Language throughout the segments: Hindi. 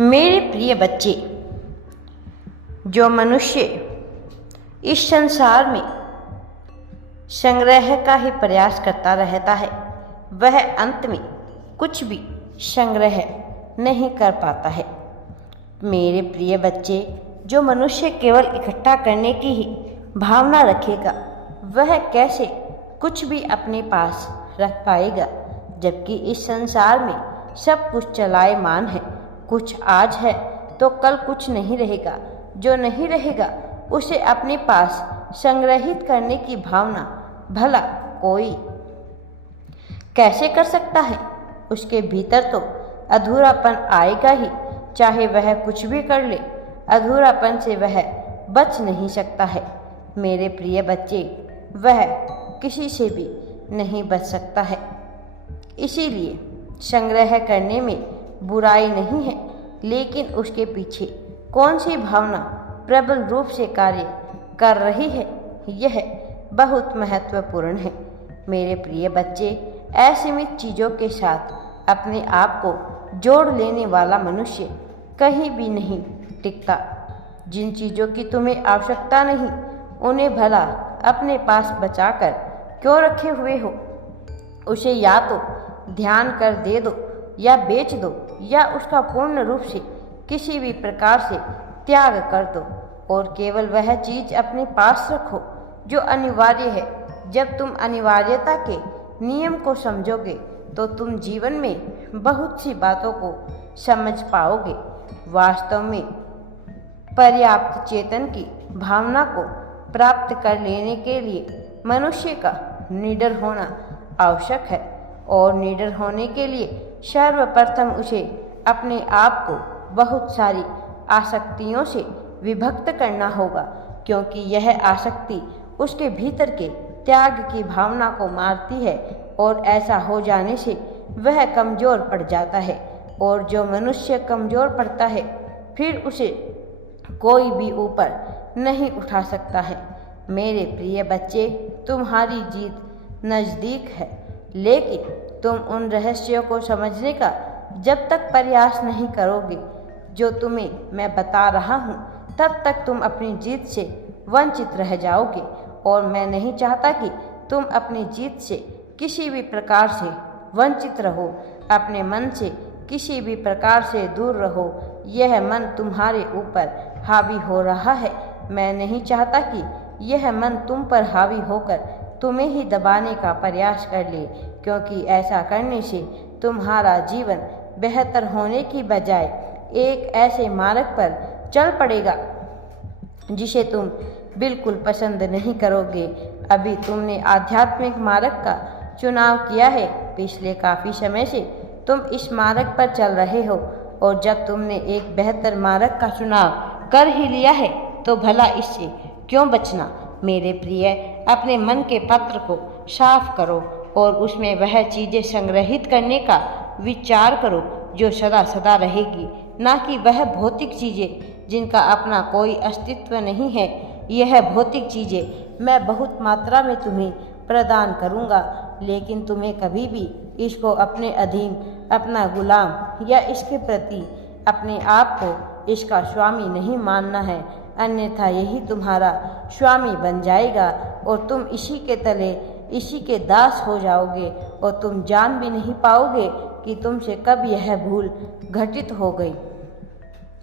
मेरे प्रिय बच्चे, जो मनुष्य इस संसार में संग्रह का ही प्रयास करता रहता है वह अंत में कुछ भी संग्रह नहीं कर पाता है। मेरे प्रिय बच्चे, जो मनुष्य केवल इकट्ठा करने की ही भावना रखेगा वह कैसे कुछ भी अपने पास रख पाएगा, जबकि इस संसार में सब कुछ चलायमान है। कुछ आज है तो कल कुछ नहीं रहेगा, जो नहीं रहेगा उसे अपने पास संग्रहित करने की भावना भला कोई कैसे कर सकता है। उसके भीतर तो अधूरापन आएगा ही, चाहे वह कुछ भी कर ले, अधूरापन से वह बच नहीं सकता है। मेरे प्रिय बच्चे, वह किसी से भी नहीं बच सकता है। इसीलिए संग्रह करने में बुराई नहीं है, लेकिन उसके पीछे कौन सी भावना प्रबल रूप से कार्य कर रही है यह बहुत महत्वपूर्ण है। मेरे प्रिय बच्चे, असीमित चीज़ों के साथ अपने आप को जोड़ लेने वाला मनुष्य कहीं भी नहीं टिकता। जिन चीज़ों की तुम्हें आवश्यकता नहीं उन्हें भला अपने पास बचाकर क्यों रखे हुए हो। उसे या तो ध्यान कर दे दो या बेच दो या उसका पूर्ण रूप से किसी भी प्रकार से त्याग कर दो और केवल वह चीज़ अपने पास रखो जो अनिवार्य है। जब तुम अनिवार्यता के नियम को समझोगे तो तुम जीवन में बहुत सी बातों को समझ पाओगे। वास्तव में पर्याप्त चेतन की भावना को प्राप्त कर लेने के लिए मनुष्य का निडर होना आवश्यक है, और निडर होने के लिए सर्वप्रथम उसे अपने आप को बहुत सारी आसक्तियों से विभक्त करना होगा, क्योंकि यह आसक्ति उसके भीतर के त्याग की भावना को मारती है और ऐसा हो जाने से वह कमज़ोर पड़ जाता है। और जो मनुष्य कमज़ोर पड़ता है फिर उसे कोई भी ऊपर नहीं उठा सकता है। मेरे प्रिय बच्चे, तुम्हारी जीत नज़दीक है, लेकिन तुम उन रहस्यों को समझने का जब तक प्रयास नहीं करोगे जो तुम्हें मैं बता रहा हूँ, तब तक तुम अपनी जीत से वंचित रह जाओगे। और मैं नहीं चाहता कि तुम अपनी जीत से किसी भी प्रकार से वंचित रहो। अपने मन से किसी भी प्रकार से दूर रहो। यह मन तुम्हारे ऊपर हावी हो रहा है। मैं नहीं चाहता कि यह मन तुम पर हावी होकर तुम्हें ही दबाने का प्रयास कर ले, क्योंकि ऐसा करने से तुम्हारा जीवन बेहतर होने की बजाय एक ऐसे मार्ग पर चल पड़ेगा जिसे तुम बिल्कुल पसंद नहीं करोगे। अभी तुमने आध्यात्मिक मार्ग का चुनाव किया है। पिछले काफ़ी समय से तुम इस मार्ग पर चल रहे हो, और जब तुमने एक बेहतर मार्ग का चुनाव कर ही लिया है तो भला इससे क्यों बचना। मेरे प्रिय, अपने मन के पत्र को साफ करो और उसमें वह चीज़ें संग्रहित करने का विचार करो जो सदा सदा रहेगी, ना कि वह भौतिक चीज़ें जिनका अपना कोई अस्तित्व नहीं है। यह भौतिक चीज़ें मैं बहुत मात्रा में तुम्हें प्रदान करूँगा, लेकिन तुम्हें कभी भी इसको अपने अधीन, अपना गुलाम या इसके प्रति अपने आप को इसका स्वामी नहीं मानना है, अन्यथा यही तुम्हारा स्वामी बन जाएगा और तुम इसी के तले, इसी के दास हो जाओगे, और तुम जान भी नहीं पाओगे कि तुमसे कब यह भूल घटित हो गई।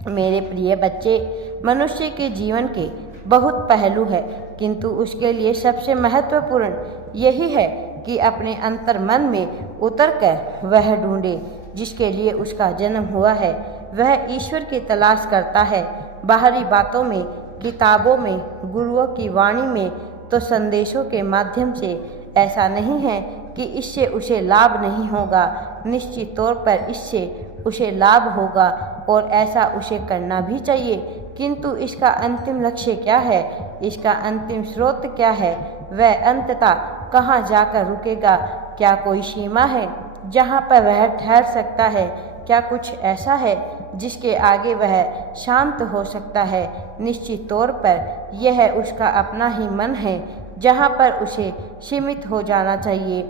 मेरे प्रिय बच्चे, मनुष्य के जीवन के बहुत पहलू है, किंतु उसके लिए सबसे महत्वपूर्ण यही है कि अपने अंतर मन में उतरकर वह ढूंढे जिसके लिए उसका जन्म हुआ है। वह ईश्वर की तलाश करता है बाहरी बातों में, किताबों में, गुरुओं की वाणी में, तो संदेशों के माध्यम से। ऐसा नहीं है कि इससे उसे लाभ नहीं होगा, निश्चित तौर पर इससे उसे लाभ होगा और ऐसा उसे करना भी चाहिए, किंतु इसका अंतिम लक्ष्य क्या है, इसका अंतिम स्रोत क्या है, वह अंततः कहाँ जाकर रुकेगा। क्या कोई सीमा है जहाँ पर वह ठहर सकता है? क्या कुछ ऐसा है जिसके आगे वह शांत हो सकता है? निश्चित तौर पर यह उसका अपना ही मन है जहाँ पर उसे सीमित हो जाना चाहिए।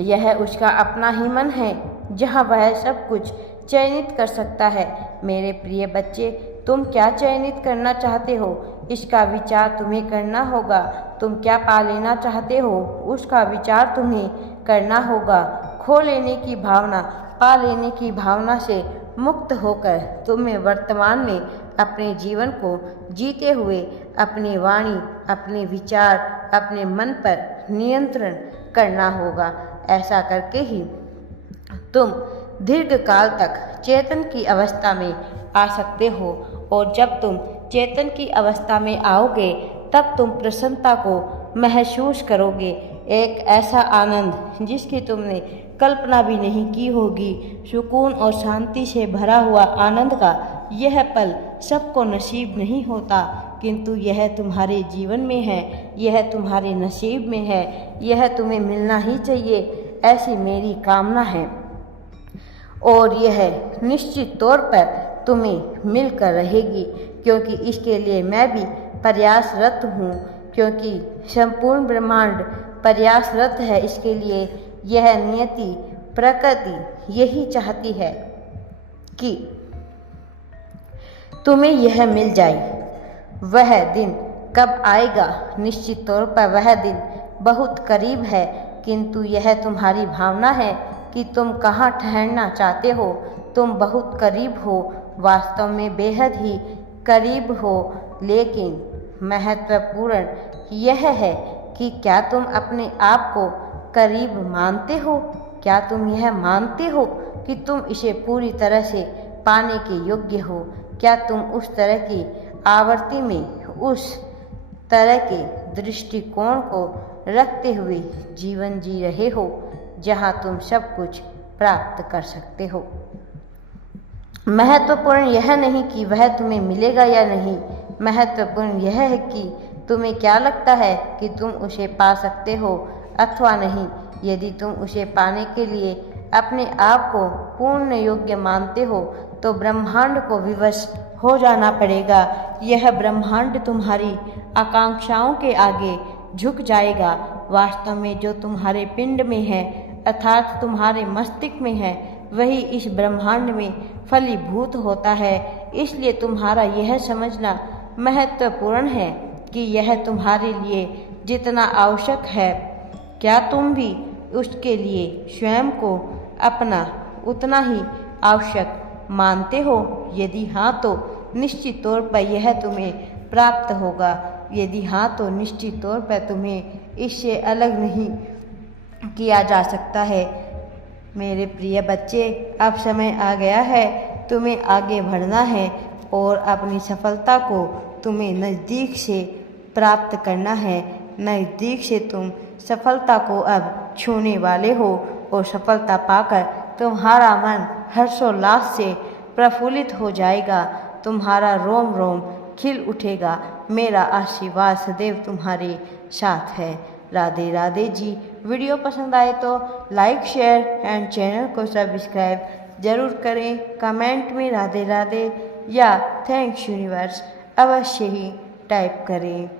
यह उसका अपना ही मन है जहाँ वह सब कुछ चयनित कर सकता है। मेरे प्रिय बच्चे, तुम क्या चयनित करना चाहते हो इसका विचार तुम्हें करना होगा। तुम क्या पा लेना चाहते हो उसका विचार तुम्हें करना होगा। खो लेने की भावना पा लेने की भावना से मुक्त होकर तुम्हें वर्तमान में अपने जीवन को जीते हुए अपनी वाणी, अपने विचार, अपने मन पर नियंत्रण करना होगा। ऐसा करके ही तुम दीर्घ काल तक चेतन की अवस्था में आ सकते हो, और जब तुम चेतन की अवस्था में आओगे तब तुम प्रसन्नता को महसूस करोगे, एक ऐसा आनंद जिसकी तुमने कल्पना भी नहीं की होगी। सुकून और शांति से भरा हुआ आनंद का यह पल सबको नसीब नहीं होता, किंतु यह तुम्हारे जीवन में है, यह तुम्हारे नसीब में है, यह तुम्हें मिलना ही चाहिए, ऐसी मेरी कामना है। और यह निश्चित तौर पर तुम्हें मिलकर रहेगी, क्योंकि इसके लिए मैं भी प्रयासरत हूँ, क्योंकि संपूर्ण ब्रह्मांड प्रयासरत है इसके लिए। यह नियति, प्रकृति यही चाहती है कि तुम्हें यह मिल जाए। वह दिन कब आएगा? निश्चित तौर पर वह दिन बहुत करीब है, किंतु यह तुम्हारी भावना है कि तुम कहाँ ठहरना चाहते हो। तुम बहुत करीब हो, वास्तव में बेहद ही करीब हो, लेकिन महत्वपूर्ण यह है कि क्या तुम अपने आप को करीब मानते हो? क्या तुम यह मानते हो कि तुम इसे पूरी तरह से पाने के योग्य हो? क्या तुम उस तरह की आवृत्ति में, उस तरह के दृष्टिकोण को रखते हुए जीवन जी रहे हो जहाँ तुम सब कुछ प्राप्त कर सकते हो? महत्वपूर्ण यह नहीं कि वह तुम्हें मिलेगा या नहीं, महत्वपूर्ण यह है कि तुम्हें क्या लगता है कि तुम उसे पा सकते हो अथवा नहीं। यदि तुम उसे पाने के लिए अपने आप को पूर्ण योग्य मानते हो तो ब्रह्मांड को विवश हो जाना पड़ेगा। यह ब्रह्मांड तुम्हारी आकांक्षाओं के आगे झुक जाएगा। वास्तव में जो तुम्हारे पिंड में है, अर्थात तुम्हारे मस्तिष्क में है, वही इस ब्रह्मांड में फलीभूत होता है। इसलिए तुम्हारा यह समझना महत्वपूर्ण है कि यह तुम्हारे लिए जितना आवश्यक है, क्या तुम भी उसके लिए स्वयं को अपना उतना ही आवश्यक मानते हो? यदि हाँ तो निश्चित तौर पर यह तुम्हें प्राप्त होगा। यदि हाँ तो निश्चित तौर पर तुम्हें इससे अलग नहीं किया जा सकता है। मेरे प्रिय बच्चे, अब समय आ गया है, तुम्हें आगे बढ़ना है और अपनी सफलता को तुम्हें नज़दीक से प्राप्त करना है। नज़दीक से तुम सफलता को अब छूने वाले हो और सफलता पाकर तुम्हारा मन हर्षोल्लास से प्रफुल्लित हो जाएगा, तुम्हारा रोम रोम खिल उठेगा। मेरा आशीर्वाद सदैव तुम्हारे साथ है। राधे राधे जी। वीडियो पसंद आए तो लाइक, शेयर एंड चैनल को सब्सक्राइब जरूर करें। कमेंट में राधे राधे या थैंक्स यूनिवर्स अवश्य ही टाइप करें।